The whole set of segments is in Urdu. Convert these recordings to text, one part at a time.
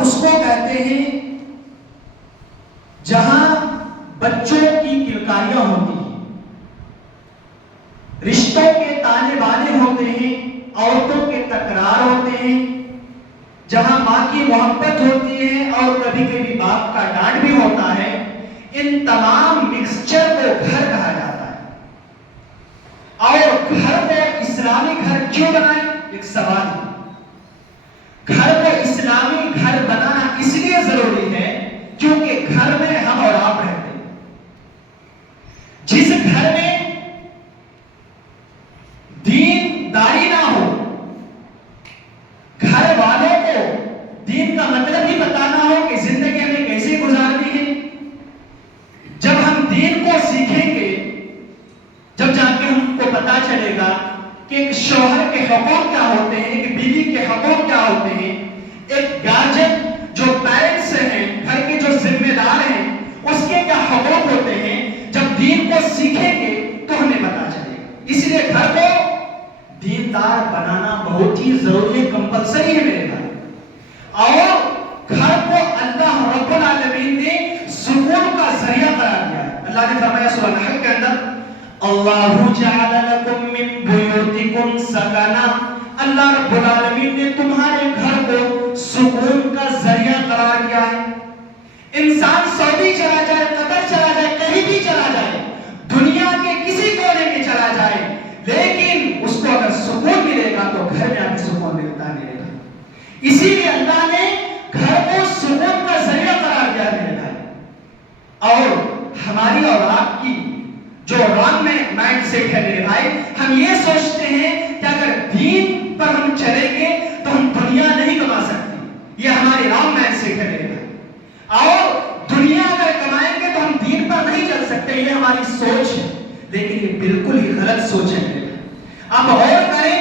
گھر اس کو کہتے ہیں جہاں بچوں کی کلکاریاں ہوتی ہیں، رشتوں کے تانے بانے ہوتے ہیں، عورتوں کے تکرار ہوتے ہیں، جہاں ماں کی محبت ہوتی ہے اور کبھی کبھی باپ کا ڈانٹ بھی ہوتا ہے. ان تمام مکسچر کو گھر کہا جاتا ہے. اور گھر کو اسلامی گھر کیوں بنائیں؟ ایک سوال ہے. گھر کو اسلامی گھر بنانا اس لیے ضروری ہے کیونکہ گھر میں ہم اور آپ رہتے ہیں. جس گھر میں دین داری نہ ہو، گھر والوں کو دین کا مطلب ہی بتانا ہو کہ زندگی ہمیں کیسے گزارنی ہے، جب ہم دین کو سیکھیں گے، جب جا کے ہم کو پتا چلے گا کہ ایک شوہر کے حقوق کیا ہوتے ہیں، ایک بیوی کے حقوق کیا ہوتے ہیں، ایک گارجن جو پیرنٹس ہیں، گھر کے جو ذمہ دار ہیں، اس کے کیا حقوق ہوتے ہیں، جب دین کو سیکھیں گے تو ہمیں پتا چلے گا. اس لیے گھر کو دیندار بنانا بہت ہی ضروری ہے، کمپلسری ہے میرے بھائی. اور گھر کو اللہ رب العالمین نے سکون کا ذریعہ قرار دیا ہے. اللہ نے فرمایا سورہ نحل کے اندر اللہ جعل لکم من بیوتکم سکنا، اللہ رب العالمین نے تمہارے گھر کو سکون کا ذریعہ قرار دیا ہے. انسان سعودی چلا جائے، قطر چلا جائے، کہیں بھی چلا جائے، دنیا کے کسی کونے میں چلا جائے، لیکن اس کو اگر سکون ملے گا تو گھر میں آ کے سکون ملتا ہے میرے بھائی. اسی لیے اللہ نے گھر کو سکون کا ذریعہ قرار دیا میرے بھائی. اور ہماری اور آپ کی جو رانگ میں مائنڈ سیٹ ہے میرے بھائی، ہم یہ سوچتے ہیں کہ اگر دین پر ہم چلیں گے تو ہم دنیا نہیں کما سکتے. یہ ہماری رانگ مائنڈ سیٹ ہے میرے بھائی. اور دنیا اگر کمائیں گے تو ہم دین پر نہیں چل سکتے، یہ ہماری سوچ ہے. لیکن یہ بالکل ہی غلط سوچ ہے میرے بھائی. آپ غور کریں،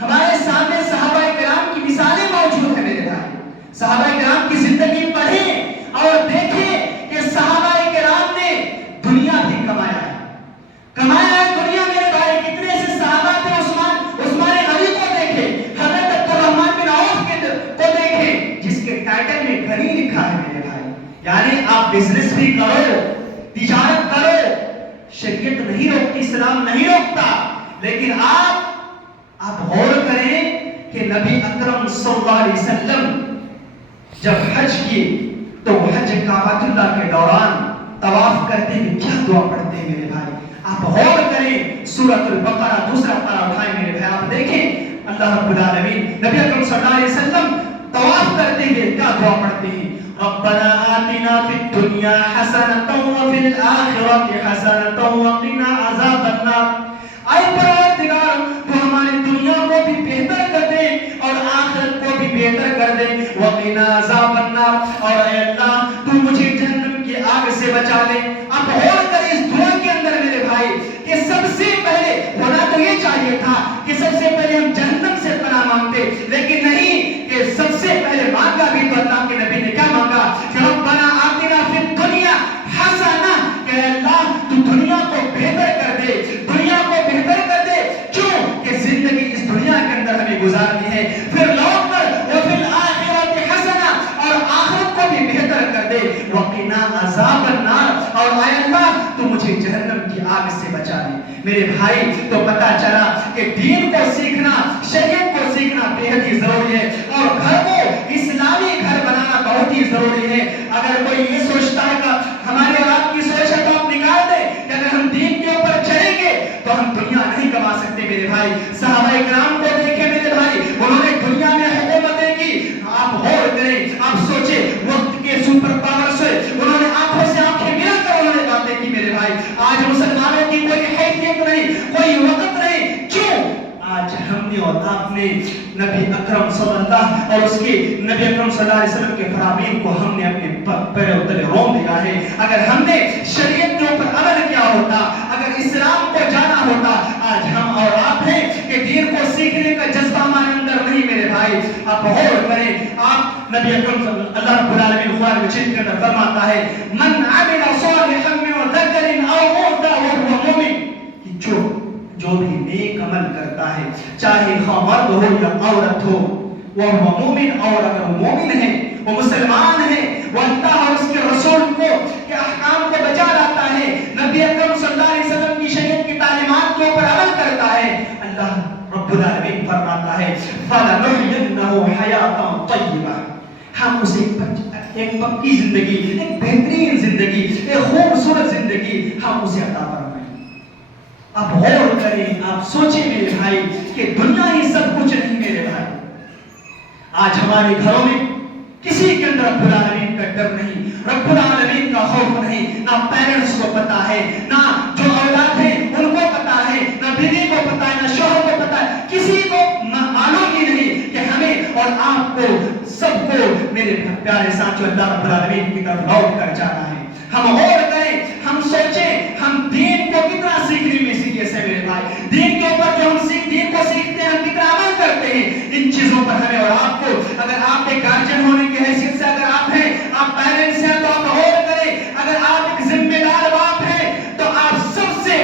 ہمارے سامنے صحابہ کرام کی مثالیں موجود ہیں میرے بھائی. صحابہ کرام کی زندگی پڑھیں اور دیکھیں کہ صحابہ کرام نے دنیا بھی کمایا ہے، کمایا ہے دنیا میرے بھائی. کتنے ایسے صحابہ تھے، عثمان غنی کو دیکھیں، حضرت عبدالرحمن بن عوف کو دیکھیں، جس کے ٹائٹل میں غنی لکھا ہے میرے بھائی. یعنی آپ بزنس بھی کرو، تجارت کرو، شریعت نہیں روکتی، اسلام نہیں روکتا، لیکن آپ غور کریں کہ نبی اکرم صلی اللہ علیہ وسلم جب حج کیے تو حج کعبۃ اللہ کے دوران طواف کرتے ہوئے کیا دعا پڑھتے ہیں میرے بھائی. آپ غور کریں، سورۃ البقرہ دوسرا پارہ اٹھائیں میرے بھائی، آپ دیکھیں اللہ رب العالمین نبی اکرم صلی اللہ علیہ وسلم طواف کرتے ہوئے کیا دعا پڑھتے ہیں. ربنا آتنا فی الدنیا حسنۃ وفی الآخرۃ حسنۃ وقنا عذاب النار. اے پروردگار، تو ہماری دنیا کو بھی بہتر کر دے اور آخرت کو بھی بہتر کر دے. وقنا عذاب النار، اور اے اللہ تو مجھے جہنم کی آگ سے بچا لے. اب غور کریں اس دعا کے اندر میرے بھائی کہ سب سے پہلے ہونا تو یہ چاہیے تھا کہ سب سے پہلے ہم جہنم سے پناہ مانگتے، لیکن نہیں کہ سب سے پہلے مانگا بھی تو اللہ کے نبی نے کیا مانگا کہ ربنا آتنا فی الدنیا حسنہ، کہ اللہ تو دنیا کو بہتر کر دے، دنیا کو بہتر کر دے. کیوں کہ زندگی اس دنیا کے اندر ہمیں گزارنی ہے، پھر لوٹ کر وفی الآخرۃ حسنہ، اور آخرت کو بھی بہتر کر دے. وقنا عذاب النار، اور اے اللہ تو مجھے جہنم کی آگ سے بچا لے. میرے بھائی تو پتا چلا کہ دین کو سیکھنا، شریعت کو سیکھنا بے حد ہی ضروری ہے، اور گھر کو اسلامی گھر بنانا بہت ہی ضروری ہے. اگر کوئی یہ سوچتا ہے کہ ہماری اور آپ کی سوچ ہے تو آپ نکال دیں کہ اگر ہم دین کے اوپر چلیں گے تو ہم دنیا نہیں کما سکتے میرے بھائی. صحابہ کرام کو دیکھیں میرے بھائی، انہوں نے دنیا میں حکومتیں کی. آپ غور کریں، آپ سوچیں، وقت کے سپر پاور سے انہوں نے آنکھوں سے آنکھیں ملا کر انہوں نے باتیں کی میرے بھائی. آج مسلمانوں کی کوئی حیثیت نہیں، کوئی وقت نہیں. کیوں؟ آج ہم نے اور آپ نے نبی اکرم صلی اللہ اور اس کے نبی اکرم صلی اللہ علیہ وسلم کے فرامین کو ہم نے اپنے پیروں تلے رون دیا ہے. اگر ہم نے شریعت کے اوپر عمل کیا ہوتا، اگر اسلام کو جانا ہوتا، آج ہم اور آپ ہیں کہ دین کو سیکھنے کا جذبہ ہمارے اندر نہیں میرے بھائی. آپ غور کریں، آپ نبی اکرم صلی اللہ رب العالمین قرآن مجید کے اندر فرماتا ہے من عمل صالحا من ذکر او انثى وهو مؤمن، جو بھی نیک عمل کرتا ہے، چاہے خواہ مرد ہو یا عورت ہو، وہ مومن، اور اگر وہ مومن ہے، وہ مسلمان ہے، وہ اللہ اور اس کے رسول کو کے احکام کو بجا لاتا ہے، نبی اکرم صلی اللہ علیہ وسلم کی شریعت کی تعلیمات کے اوپر عمل کرتا ہے، اللہ رب العالمین فرماتا ہے فَلَنُحْيِنَّهُ حَيَاةً طَيِّبَةً، ہم اسے ایک پکی زندگی، ایک بہترین زندگی، ایک خوبصورت زندگی ہم اسے عطا فرمائیں۔ آپ غور کریں، آپ سوچیں میرے بھائی کہ دنیا ہی سب کچھ نہیں میرے بھائی۔ آج ہمارے گھروں میں کسی کے اندر رب العالمین کا ڈر نہیں، رب العالمین کا خوف نہیں، نہ پیرنٹس کو پتا ہے، نہ جو اولاد ہیں ان کو پتا ہے، نہ بیوی کو پتا ہے، نہ شوہر کو پتا ہے، کسی کو معلوم ہی نہیں کہ ہمیں اور آپ کو سب کو میرے پیارے ساتھیو اللہ رب العالمین کی طرف لوٹ کر جانا ہے۔ ہم غور کریں، ہم سوچیں، ہم دین کو کتنا سیکھنے میں سیکھے سے میرے بھائی، دین کے اوپر جو ہم دین کو سیکھتے ہیں، ہم کتنا عمل کرتے ہیں ان چیزوں پر ہمیں اور آپ کو۔ اگر آپ ایک گارجین ہونے کی حیثیت سے اگر آپ ہیں، آپ پیرنٹس ہیں، تو آپ غور کریں، اگر آپ ایک ذمہ دار باپ ہیں تو آپ سب سے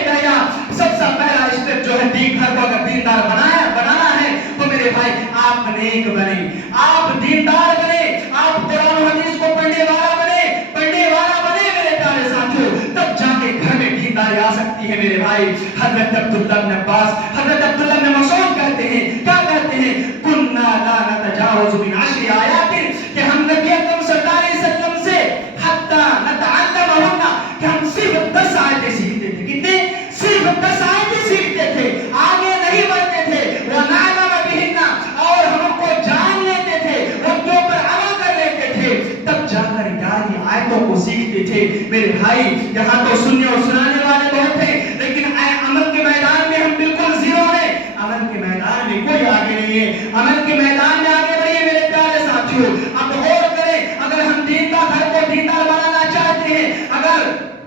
پہلا اسٹیپ جو ہے دین گھر کو اگر دیندار بنانا ہے تو میرے بھائی آپ نیک بنیں، آپ دیندار بنیں، آپ قرآن و حدیث کو پڑھنے والا بنے میرے پیارے ساتھیوں، تب جا کے گھر میں دینداری آ سکتی ہے میرے بھائی۔ حضرت عبداللہ بن عباس، حضرت عبداللہ بن مسعود کہتے ہیں، کیا کہتے ہیں؟ کُنَّا لَا نَتَجَاوَزُ مِنْ عَشْرِ آیَاتٍ، کہ ہم نبی اکرم صلی اللہ علیہ وسلم سے حَتَّى نَتَعَلَّمَهُنَّ، کہ ہم صرف 10 آیتیں سیکھتے تھے۔ کتنے؟ صرف 10 آیتیں سیکھتے تھے، آگے نہیں بڑھتے تھے۔ وَنَعْلَمَ بِهِنَّ، اور ہم کو جان لیتے تھے، ان کے اوپر عمل کر لیتے تھے، تب جا کر 11 آیتوں کو سیکھتے تھے میرے بھائی۔ یہاں تو سننے اور سنانے والے بہت ہیں، لیکن عمل کے میدان میں ہم بالکل زیرو ہیں، عمل کے میدان میں کوئی آگے نہیں ہے، عمل کے میدان میں آگے بڑھیے میرے پیارے ساتھیوں۔ اب غور کریں، اگر ہم گھر کو دیندار بنانا چاہتے ہیں، اگر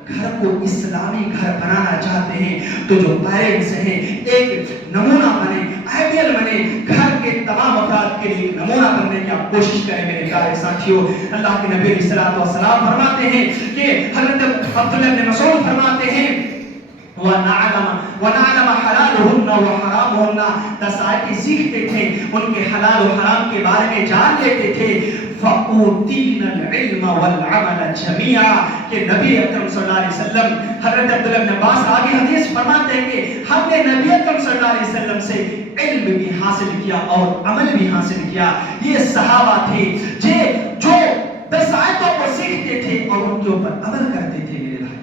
گھر کو اسلامی گھر بنانا چاہتے ہیں، تو جو پیرنٹس ہیں ایک نمونہ بنے، آئیڈیل بنے، گھر کے تمام افراد کے لیے نمونہ بننے کی آپ کوشش کریں میرے پیارے ساتھیوں۔ اللہ کے نبی علیہ السلام فرماتے ہیں کہ حضرت عبداللہ بن مسعود فرماتے ہیں وَنَعْلَمَ حَلَالُهُنَّ وَحَرَامُهُنَّ، 10 آیتیں سیکھتے تھے، ان کے حلال و حرام کے بارے میں جان لیتے تھے۔ فَأُوتِينَ الْعِلْمَ وَالْعَمَلَ جَمِيعًا، کہ نبی اکرم صلی اللہ علیہ وسلم، حضرت عبداللہ بن عباس آگے حدیث فرماتے ہیں کہ ہم نے نبی اکرم صلی اللہ علیہ وسلم سے علم بھی حاصل کیا اور عمل بھی حاصل کیا۔ یہ صحابہ تھے جو 10 آیتوں کو سیکھتے تھے اور ان کے اوپر عمل کرتے تھے میرے بھائی۔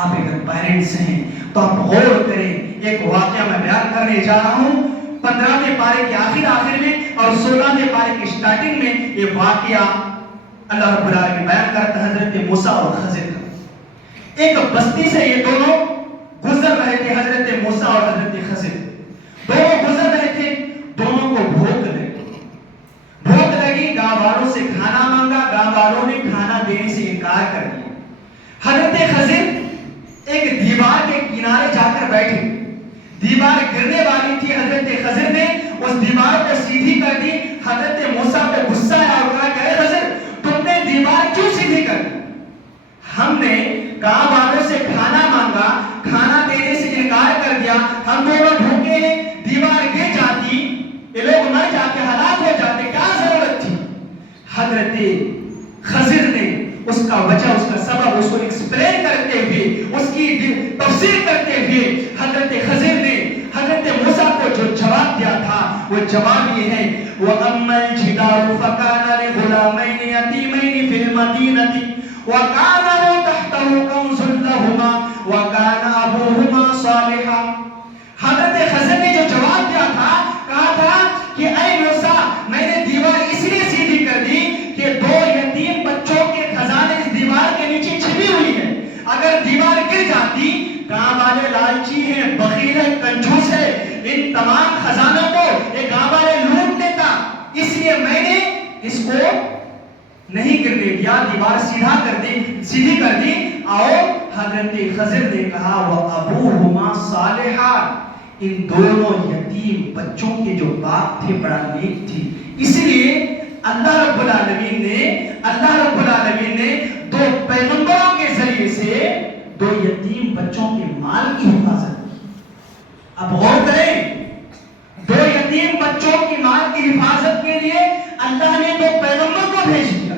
آپ اگر پیرنٹس ہیں تو آپ غور کریں، ایک واقعہ میں بیان کرنے جا رہا ہوں 15ویں پارے کے آخر میں اور 16ویں پارے کی سٹارٹنگ میں۔ یہ واقعہ اللہ رب العالمین بیان کرتا ہے حضرت موسیٰ اور خضر کا۔ ایک بستی سے یہ دونوں گزر رہے تھے، حضرت موسیٰ اور حضرت خضر دونوں گزر رہے تھے، دونوں کو بھوک لگی، گاؤں والوں سے کھانا مانگا، گاؤں والوں نے کھانا دینے سے انکار کر دیا۔ حضرت خضر ایک دیوار کے کنارے جا کر بیٹھے، دیوار گرنے والی تھی، حضرت خضر نے اس دیوار کو سیدھی کر دی۔ حضرت موسیٰ کو غصہ آیا اور کہا کہ اے خضر، تم نے دیوار کیوں سیدھی کر دی؟ ہم نے گاؤں والوں سے کھانا مانگا، کھانا دینے سے انکار کر دیا، ہم دونوں بھوکے ہیں، دیوار گر جاتی، یہ لوگ مر جاتے، ہلاک ہو جاتے، کیا ضرورت تھی؟ حضرت خضر نے اس کا وجہ، اس کا سبب، اس کو ایکسپلین کرتے ہوئے، اس کی تفسیر کرتے ہوئے حضرت خضر نے حضرت موسیٰ کو جو جواب دیا تھا وہ جواب یہ ہے وَأَمَّا الْجِدَارُ فَكَانَ لِغُلَامَيْنِ يَتِيمَيْنِ فِي الْمَدِينَةِ وَكَانَ تَحْتَهُ كَنْزٌ لَهُمَا وَكَانَ أَبُوهُمَا صَالِحًا۔ حضرت خضر نے جو جواب دیا تھا، کہا تھا کہ اے موسیٰ، میں نے دیوار اس لیے سیدھی کر دی کہ 2 یتیم بچوں کے خزانے اس دیوار کے نیچے چھپی ہوئی ہے، اگر دیوار گر جاتی، گاؤں والے لالچی ہیں، بخیل ہے، کنجوس ہے، ان تمام خزانوں کو یہ گاؤں والے لوٹ لیتا، اس لیے میں نے اس کو نہیں گرنے دیا، دیوار سیدھی کر دی۔ اور حضرت خضر نے کہا وَأَبُوهُمَا صَالِحًا، ان دونوں یتیم بچوں کے جو باپ تھے بڑا نیک تھی، اس لیے اللہ رب العالمین نے 2 پیغمبروں کے ذریعے سے 2 یتیم بچوں کے مال کی حفاظت کی۔ اب غور کریں، 2 یتیم یتیم بچوں کی مال کی حفاظت کے لیے اللہ نے تو پیغمبر کو بھیج دیا.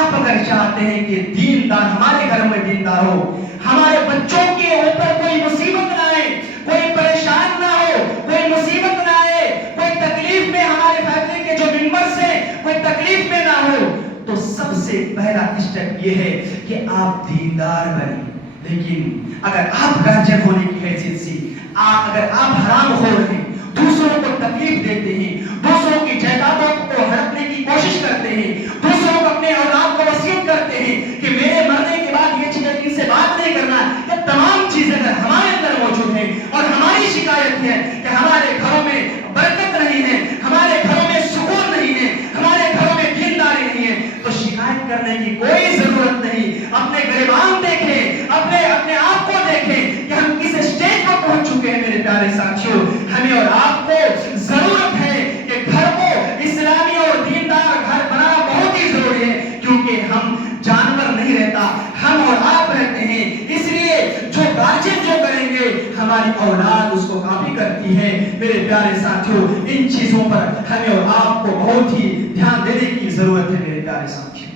آپ اگر چاہتے ہیں کہ دیندار ہمارے گھر میں دیندار ہو, ہمارے بچوں کے اوپر کوئی مصیبت نہ آئے, کوئی پریشان نہ ہو, کوئی مصیبت نہ آئے, کوئی تکلیف میں ہمارے فیملی کے جو ممبرز ہیں کوئی تکلیف میں نہ ہو, تو سب سے پہلا اسٹیپ یہ ہے کہ آپ دیندار بنیں. لیکن اگر آپ گارجین ہونے کی حیثیت سے اگر آپ حرام ہو رہے ہیں, دوسروں کو تکلیف دیتے ہیں, دوسروں کی جائیدادوں کو ہڑپنے کی کوشش کرتے ہیں, دوسروں کو اپنے اولاد کو وصیت کرتے ہیں کہ میرے مرنے کے بعد یہ چیزیں ان سے بات نہیں کرنا, یہ تمام چیزیں اگر ہمارے اندر موجود ہیں اور ہماری شکایت ہے کہ ہمارے گھروں میں برکت نہیں ہے, ہمارے گھروں میں سکون نہیں ہے, ہمارے گھروں میں دینداری نہیں ہے, تو شکایت کرنے کی کوئی ضرورت نہیں. اپنے گریبان دیکھیں, اپنے آپ کو دیکھیں کہ ہم کس اسٹیج پر پہنچ چکے ہیں. میرے پیارے ساتھیوں, ہمیں اور آپ کو ضرورت ہے کہ گھر کو اسلامی اور دیندار گھر بنانا بہت ہی ضروری ہے, کیونکہ ہم جانور نہیں رہتا, ہم اور آپ رہتے ہیں. اس لیے جو گارجین جو کریں گے ہماری اولاد اس کو کاپی کرتی ہے. میرے پیارے ساتھیوں, ان چیزوں پر ہمیں اور آپ کو بہت ہی دھیان دینے کی ضرورت ہے. میرے پیارے ساتھیوں,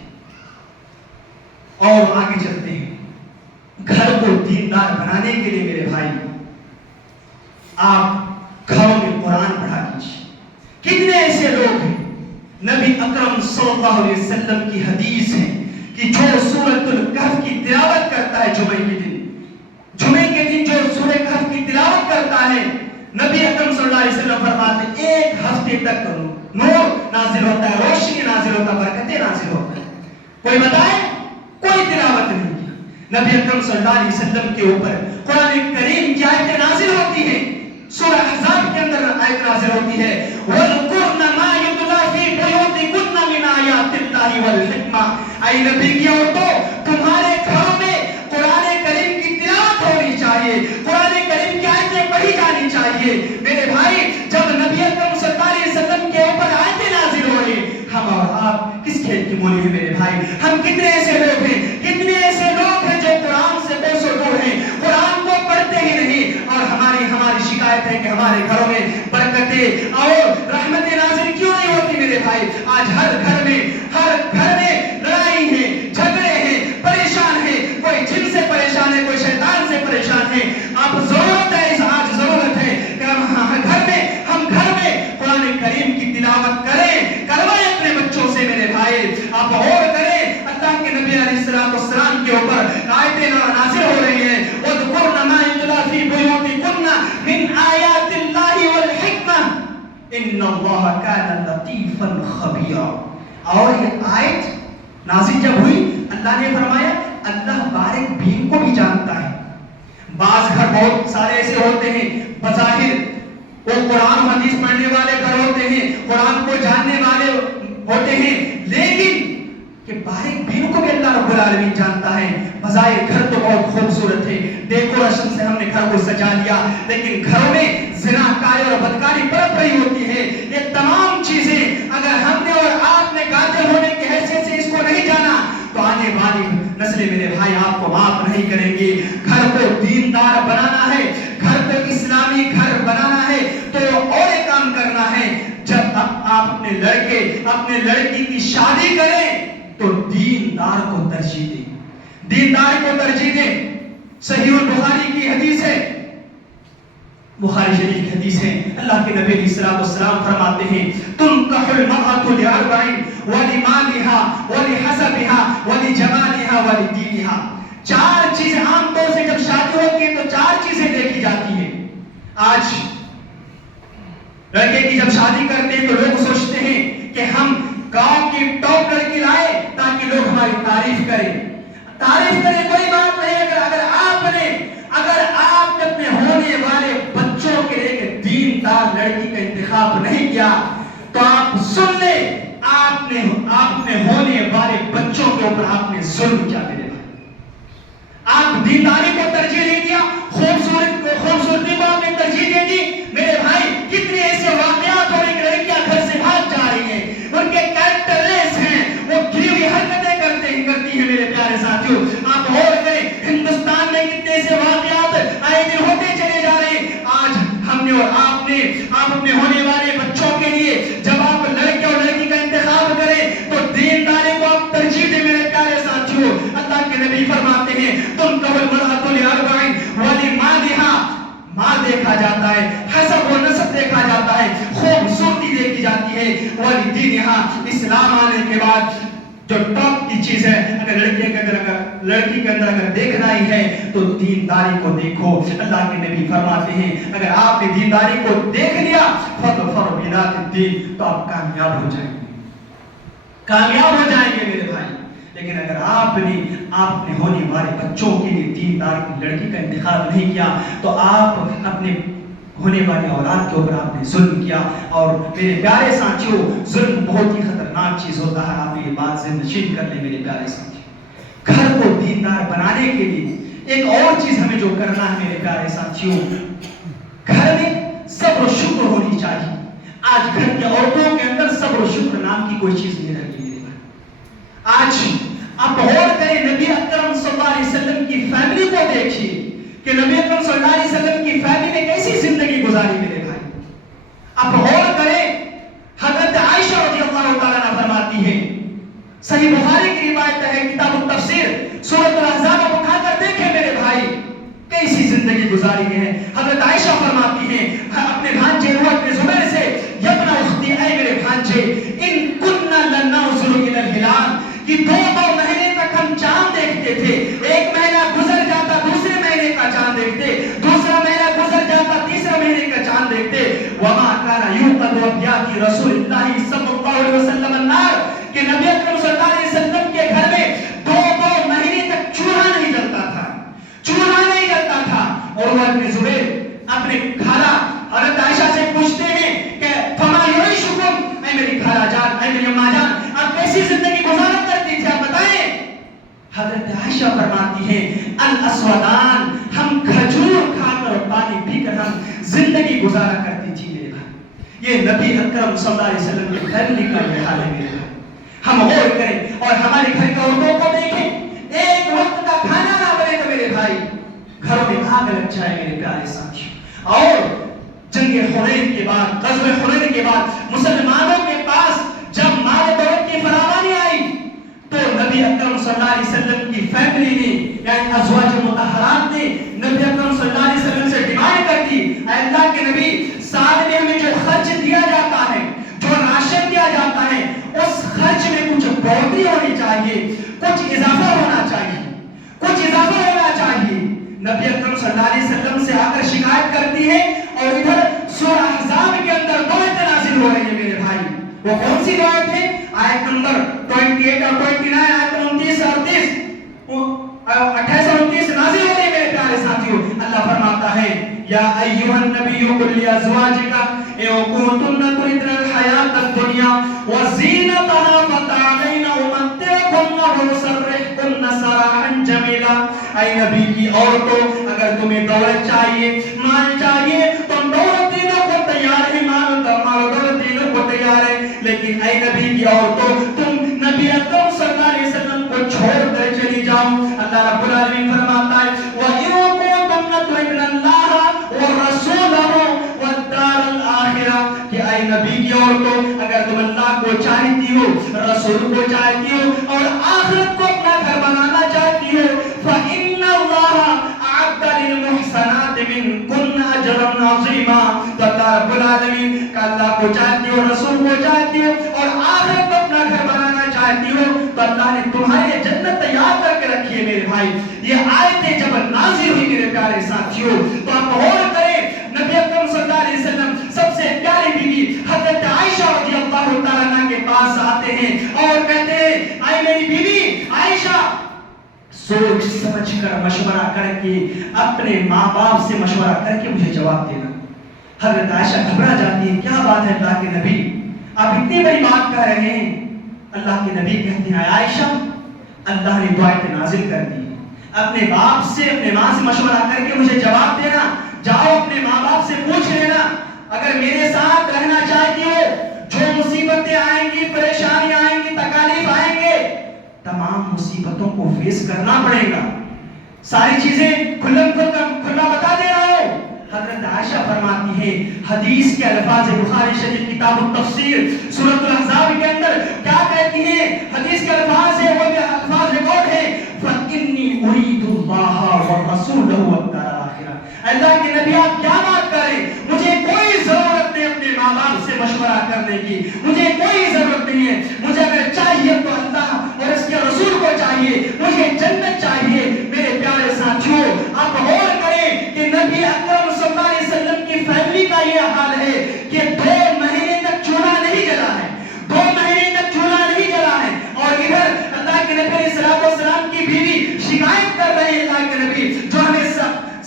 اور آگے چلتے ہیں. گھر کو دیندار بنانے کے لیے میرے بھائی, آپ گھروں میں قرآن پڑھا کیجیے. کتنے ایسے لوگ ہیں, نبی اکرم صلی اللہ علیہ وسلم کی حدیث ہے کہ جو سورۃ الکہف کی تلاوت کرتا ہے جمعے کے دن جو سورہ کہف کی تلاوت کرتا ہے, نبی اکرم صلی اللہ علیہ وسلم فرماتے ہیں ایک ہفتے تک نور نازل ہوتا ہے, روشنی نازل ہوتا ہے, برکتیں نازل ہوتا ہے. کوئی بتائے, کوئی تلاوت نہیں کی. نبی اکرم صلی اللہ علیہ وسلم کے اوپر قرآن کریم کی آیتیں نازل ہوتی ہیں. سورہ احزاب کے اندر آیت نازل ہوتی ہے, وَاذْكُرْنَ مَا يُتْلَىٰ فِي بُيُوتِكُنَّ مِنْ آيَاتِ اللَّهِ وَالْحِكْمَةِ. اے نبی کی عورتوں, تمہارے گھروں میں قرآن کریم کی تلاوت ہونی چاہیے, قرآن کریم کی آیتیں پڑھی جانی چاہیے. میرے بھائی, جب نبی اکرم صلی اللہ علیہ وسلم کے اوپر آیتیں نازل ہو رہی, ہم اور آپ کس کھیل کی مولی ہے میرے بھائی؟ ہم کتنے ایسے لوگ ہیں, کتنے ایسے لوگ ہیں جو قرآن سے بے سو دور ہیں, قرآن کو پڑھتے ہی نہیں. اور ہماری شکایت ہے کہ ہمارے گھروں میں برکتیں اور رحمتیں نازل کیوں نہیں ہوتی. میرے بھائی, آج ہر گھر میں لڑائی ہے, جھگڑے ہیں, پریشان ہے, کوئی جن سے پریشان ہے, کوئی شیطان سے پریشان ہے. آپ ضرورت ہے کہ ہم گھر میں قرآن کریم کی تلاوت کروائیں اپنے بچوں سے. میرے بھائی, آپ اور کریں. اللہ کے نبی علیہ السلام کے اوپر آیتیں نازل ہو رہی ہیں, وَاذْكُرْنَ مَا يُتْلَىٰ فِي بُيُوتِكُنَّ مِنْ آيَاتِ اللَّهِ وَالْحِكْمَةِ إِنَّ اللَّهَ كَانَ لَطِيفًا خَبِيرًا. اور یہ آیت نازل جب ہوئی, اللہ نے فرمایا اللہ بارک بین کو بھی جانتا ہے. بعض گھر بہت سارے ایسے ہوتے ہیں, بظاہر وہ قرآن حدیث پڑھنے والے گھر ہوتے ہیں, قرآن کو جاننے والے ہوتے ہیں, لیکن کہ بارک بین کو بھی اللہ رب العالمین جانتا ہے. بظاہر گھر تو بہت خوبصورت ہے, ڈیکوریشن سے ہم نے گھر کو سجا لیا, لیکن گھروں میں زنا کاری اور بدکاری برپ رہی ہوتی ہے. یہ تمام چیزیں اگر ہم نے اور آپ نے گارجین ہونے کی حیثیت سے اس کو نہیں جانا, تو آنے والی نسلیں میرے بھائی آپ کو معاف نہیں کریں گے. گھر کو دیندار بنانا ہے, گھر کو اسلامی گھر بنانا ہے, تو اور ایک کام کرنا ہے. جب آپ اپنے لڑکی کی شادی کریں تو دیندار کو ترجیح دیں. صحیح البخاری کی حدیث ہے, بخاری شریف کی حدیث ہے, اللہ کے نبی علیہ السلام فرماتے ہیں تنکح المرأة لأربع ولمالها ولحسبها ولجمالها ولدینها. 4 چیزیں عام طور سے جب شادی ہوتی ہے تو 4 چیزیں دیکھی جاتی ہیں. آج لڑکے کی جب شادی کرتے ہیں تو لوگ سوچتے ہیں کہ ہم گاؤں کی ٹاپ لڑکی لائے تاکہ لوگ ہماری تعریف کریں. کوئی بات نہیں. اگر آپ نے اپنے ہونے والے بچوں کے لیے دیندار لڑکی کا انتخاب نہیں کیا تو آپ سن لیں, آپ نے ہونے والے بچوں کے اوپر آپ نے ظلم کیا. میرے بھائی, آپ دینداری کو ترجیح نہیں دیا, خوبصورتی کو آپ نے ترجیح دے دی. میرے بھائی, کتنے ایسے واقعات اور ایک لڑکیاں گھر سے بھاگ جا رہی ہیں, ان کے کیریکٹر لیس ہیں, وہ گری ہوئی حرکتیں کرتی ہیں. میرے پیارے ساتھیوں, آپ اور کریں, ہندوستان میں کتنے ایسے واقعات آئے دن ہوتے چلے جا رہے ہیں. آج ہم نے اور آپ اپنے ہونے والے تنكح المرأة لأربع ولمالها، مال دیکھا جاتا ہے، حسب و نسب دیکھا جاتا ہے، خوبصورتی دیکھی جاتی ہے، ولدینها، اسلام آنے کے بعد جو ٹاپ کی چیز ہے، اگر لڑکی کے اندر اگر دیکھنا ہی ہے تو دینداری کو دیکھو۔ اللہ کے نبی فرماتے ہیں اگر آپ نے دینداری کو دیکھ لیا فَظْفَرْ بِذَاتِ الدِّينِ، تو آپ کامیاب ہو جائیں گے، کامیاب ہو جائیں گے میرے بھائی۔ لیکن اگر آپ نے اپنے ہونے والے بچوں کے لیے دیندار کی لڑکی کا انتخاب نہیں کیا تو آپ اپنے ہونے والی اولاد کے اوپر آپ نے ظلم کیا۔ اور میرے پیارے ساتھیوں، ظلم بہت ہی خطرناک چیز ہوتا ہے۔ آپ یہ بات ذہن نشین کر لیں میرے پیارے ساتھیوں، گھر کو دیندار بنانے کے لیے ایک اور چیز ہمیں جو کرنا ہے میرے پیارے ساتھیوں، گھر میں صبر و شکر ہونی چاہیے۔ آج گھر کی عورتوں کے اندر صبر و شکر نام کی کوئی چیز نہیں رہی میرے بھائی۔ آج آپ غور کریں، نبی اکرم صلی اللہ علیہ وسلم کی فیملی کو دیکھیے کہ نبی اکرم صلی اللہ علیہ وسلم کی فیملی نے کیسی زندگی گزاری میرے بھائی۔ آپ غور کریں، حضرت عائشہ رضی اللہ تعالیٰ عنہ فرماتی ہے، صحیح بخاری کی روایت ہے، کتاب التفسیر سورۃ الاحزاب آپ اٹھا کر دیکھیں میرے بھائی، کیسی زندگی گزاری ہے۔ حضرت عائشہ فرماتی ہیں اپنے بھانجے عروہ بن زبیر سے، یبن اختی، اے میرے بھانجے، ان کننا لننظر الی الہلال، کہ دو مہینے تک ہم چاند دیکھتے تھے، ایک مہینہ گزر جاتا دوسرے مہینے کا چاند دیکھتے، دوسرا مہینہ گزر جاتا تیسرے مہینے کا چاند دیکھتے۔ وما کان یوقد ابیات رسول اللہ صلی اللہ علیہ وسلم النار، کہ نبی اکرم صلی اللہ علیہ وسلم کے گھر میں دو مہینے تک چولہا نہیں جلتا تھا، چولہا نہیں جلتا تھا۔ اور وہ ابن زبیر اپنے خالہ حضرت عائشہ سے پوچھتے ہیں کہ فما یعیشکم، اے میری خالہ جان، اے میری اماں جان، آپ کیسی زندگی گزارا کرتی تھی، آپ بتائیں۔ حضرت عائشہ فرماتی ہے الاسودان، ہم کھجور کھا کر اور پانی پی کر ہم زندگی گزارا کرتی تھی میرے بھائی۔ یہ نبی اکرم صلی اللہ علیہ وسلم کے فیملی کا یہ حال ہے میرے بھائی۔ ہم غور کریں اور ہمارے گھر کے عورتوں کو دیکھیں، ایک وقت کا کھانا نہ بنے تو میرے بھائی گھروں میں آگ لگ جائے میرے پیارے ساتھیوں۔ اور جنگ حنین کے بعد، غزوہ حنین کے بعد مسلمانوں کے پاس جب مال دولت کی فراوانی آئی تو نبی اکرم صلی اللہ علیہ وسلم کی فیملی نے، یعنی ازواج مطہرات نے نبی اکرم صلی اللہ علیہ وسلم سے ڈیمانڈ کر دی، اے اللہ کے نبی، سال میں ہمیں جو خرچ دیا جاتا ہے، جو راشن دیا جاتا ہے، اس خرچ میں کچھ بڑھوتری ہونی چاہیے، کچھ اضافہ ہونا چاہیے، کچھ اضافہ ہونا چاہیے۔ نبی اکرم صلی اللہ علیہ وسلم سے آ کر شکایت کرتی ہے، اور ادھر سورہ احزاب کے اندر دو آیتیں نازل ہو رہی ہیں میرے بھائی۔ وہ کون سی آیت ہے؟ آیت نمبر 28 اور 29، آیت 29 اور 30، 28 اور 29 نازل ہو رہی ہے میرے پیارے ساتھیوں۔ اللہ فرماتا ہے یا ایھا النبی قل لازواجک ان کنتن تردن الحیاۃ الدنیا وزینتها فتعالین امتعکن واسرحکن سراحا جمیلا۔ اے نبی کی عورتوں، اگر تمہیں دولت چاہیے، مال چاہیے، تم دولت دینے کو تیار ہے، مال دولت دینے کو تیار ہے، لیکن اے نبی کی عورتوں، تم نبی اکرم صلی اللہ علیہ وسلم کو چھوڑ کر چلی جاؤ۔ اللہ رب العالمین فرماتا ہے وَإِن كُنتُنَّ تُرِدْنَ اللَّهَ وَرَسُولَهُ وَالدَّارَ الْآخِرَةَ، کہ اے نبی کی عورتوں، اگر تم اللہ کو چاہتی ہو، رسول کو چاہتی ہو اور آخرت کو اپنا گھر بنانا چاہتی ہو، فَإِنَّ اللَّهَ أَعَدَّ لِلْمُحْسَنَاتِ مِنكُنَّ أَجْرًا عَظِيمًا۔ تو اللہ رب العالمین کہ اللہ کو چاہتی ہو، رسول کو چاہتی ہو اور آخرت کو اپنا گھر بنانا چاہتی ہو، تو اللہ نے تمہارے جنت تیار کر کے رکھی ہے میرے بھائی۔ یہ آیتیں جب نازل ہوئی میرے پیارے ساتھیوں تو آپ غور کریں، نبی اکرم صلی اللہ علیہ وسلم سب سے پیاری بیوی حضرت عائشہ رضی اللہ تعالیٰ عنہ کے پاس آتے ہیں اور کہتے ہیں اے میری بیوی عائشہ، سوچ سمجھ کر مشورہ کر کے اپنے ماں باپ سے مشورہ کر کے مجھے جواب دینا۔ حضرت عائشہ گھبرا جاتی ہے، کیا بات ہے اللہ کے نبی، آپ اتنی بڑی بات کہہ رہے ہیں؟ اللہ کے نبی کہتے ہیں عائشہ، اللہ نے دو آیتیں نازل کر دی، اپنے باپ سے، اپنے ماں سے مشورہ کر کے مجھے جواب دینا، جاؤ اپنے ماں باپ سے پوچھ لینا، اگر میرے ساتھ رہنا چاہتی ہو، جو مصیبتیں آئیں گی، پریشانیاں آئیں گی، تکالیف آئیں گے، تمام مصیبتوں کو فیس کرنا پڑے گا، ساری چیزیں کھلا بتا دے رہا ہوں۔ حضرت عائشہ فرماتی ہے، حدیث کے الفاظ بخاری شریف کتاب التفسیر سورۃ الاحزاب کے اندر کیا کہتی ہیں؟ حدیث کے الفاظ ہیں، وہ الفاظ ریکارڈ ہیں، فَإِنِّي أُرِيدُ اللَّهَ والرسول له الدار الآخرہ. اللہ کے نبی آپ کیا بات کریں, مجھے کوئی ضرورت نہیں اپنے ماں باپ سے مشورہ کرنے کی, مجھے کوئی ضرورت نہیں ہے. مجھے اگر چاہیے تو اللہ اور اس کے رسول کو چاہیے, مجھے جنت چاہیے. میرے پیارے ساتھیوں, آپ غور کریں کہ نبی اکرم صلی اللہ علیہ وسلم کی فیملی کا یہ حال ہے کہ 2 مہینے تک چولہا نہیں جلا ہے, 2 مہینے تک چولہا نہیں جلا ہے. اور ادھر اللہ کے نبی علیہ السلام کی بیوی شکایت کر رہے ہیں, اللہ کے نبی جو ہمیں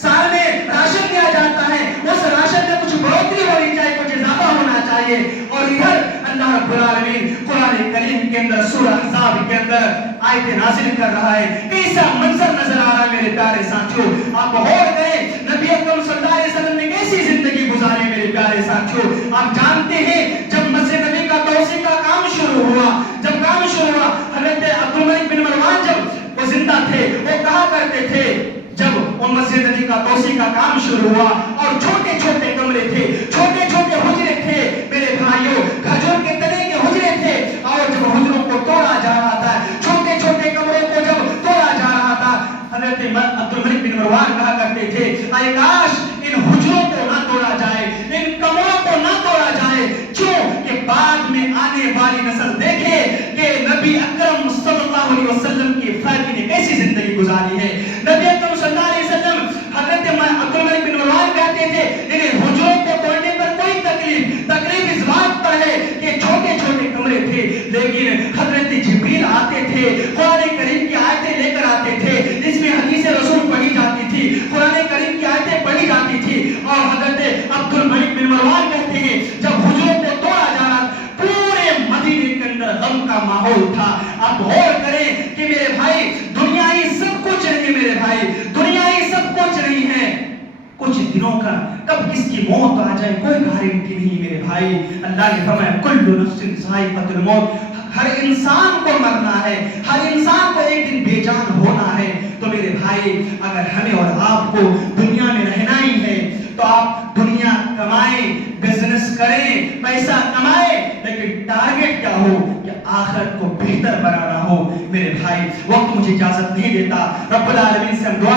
سال میں راشن دیا جاتا ہے اس راشن میں کچھ بڑھوتری ہونی چاہیے, کچھ اضافہ ہونا چاہیے. اور ادھر اللہ رب العالمین قرآن کریم کے اندر سورہ احزاب کے اندر آیت نازل کر رہا ہے. کیسا منظر نظر آ رہا ہے میرے پیارے ساتھیوں. آپ غور کریں نبی اکرم صلی اللہ علیہ وسلم نے کیسی زندگی گزاری میرے پیارے ساتھیوں. آپ جانتے ہیں جب مسجد نبی کا توسیع کا کام شروع ہوا, جب کام شروع ہوا, حضرت عبد الملک بن مروان جب وہ زندہ تھے وہ کہا کرتے تھے, جب وہ مسجد نبی کا توسیع کا کام شروع ہوا اور چھوٹے چھوٹے کمرے تھے, چھوٹے چھوٹے حجرے تھے میرے بھائیوں, کھجور کے تنے کے حجرے تھے, اور جب حجروں کو توڑا جا رہا تھا, چھوٹے چھوٹے کمروں کو جب توڑا جا رہا تھا, حضرت عبد الملک بن مروان کہا کرتے تھے اے کاش ان حجروں کو نہ توڑا جائے, ان کمروں کو نہ توڑا جائے, کیوں کہ بعد میں آنے والی نسل دیکھے کہ نبی اکرم صلی اللہ علیہ وسلم کی فیملی نے کیسی زندگی گزاری ہے. نبی اکرم صلی اللہ علیہ وسلم حضرت عبد الملک بن مروان کہتے تھے انہیں حجروں کو توڑنے پر کوئی تکلیف اس بات پر ہے کہ چھوٹے چھوٹے کمرے تھے, لیکن حضرت جبریل آتے تھے, قرآن کریم کی آیتیں لے کر آتے تھے, جس میں حدیث رسول پڑھی جاتی تھی, قرآن کریم کی آیتیں پڑھی جاتی تھی. اور حضرت عبد الملک بن مروان کہتے ہیں جب حجروں کو توڑا جا رہا پورے مدینے کے اندر غم کا ماحول تھا. آپ غور کریں کہ میرے بھائی دنیا ہی سب کچھ نہیں ہے, میرے بھائی دنیا ہی سب کچھ نہیں ہے, کچھ دنوں کا کب کس کی موت آ جائے کوئی گارنٹی نہیں میرے بھائی. اللہ نے فرمایا کل نفس ذائقۃ الموت, ہر انسان کو مرنا ہے, ہر انسان کو ایک دن بے جان ہونا ہے. تو میرے بھائی اگر ہمیں اور آپ کو دنیا میں رہنا ہی ہے تو آپ دنیا کمائیں, بزنس کریں, پیسہ کمائیں, لیکن ٹارگٹ کیا ہو کہ آخرت کو بہتر بنانا ہو. میرے بھائی وقت مجھے اجازت نہیں دیتا, رب العالمین سے ہم دعا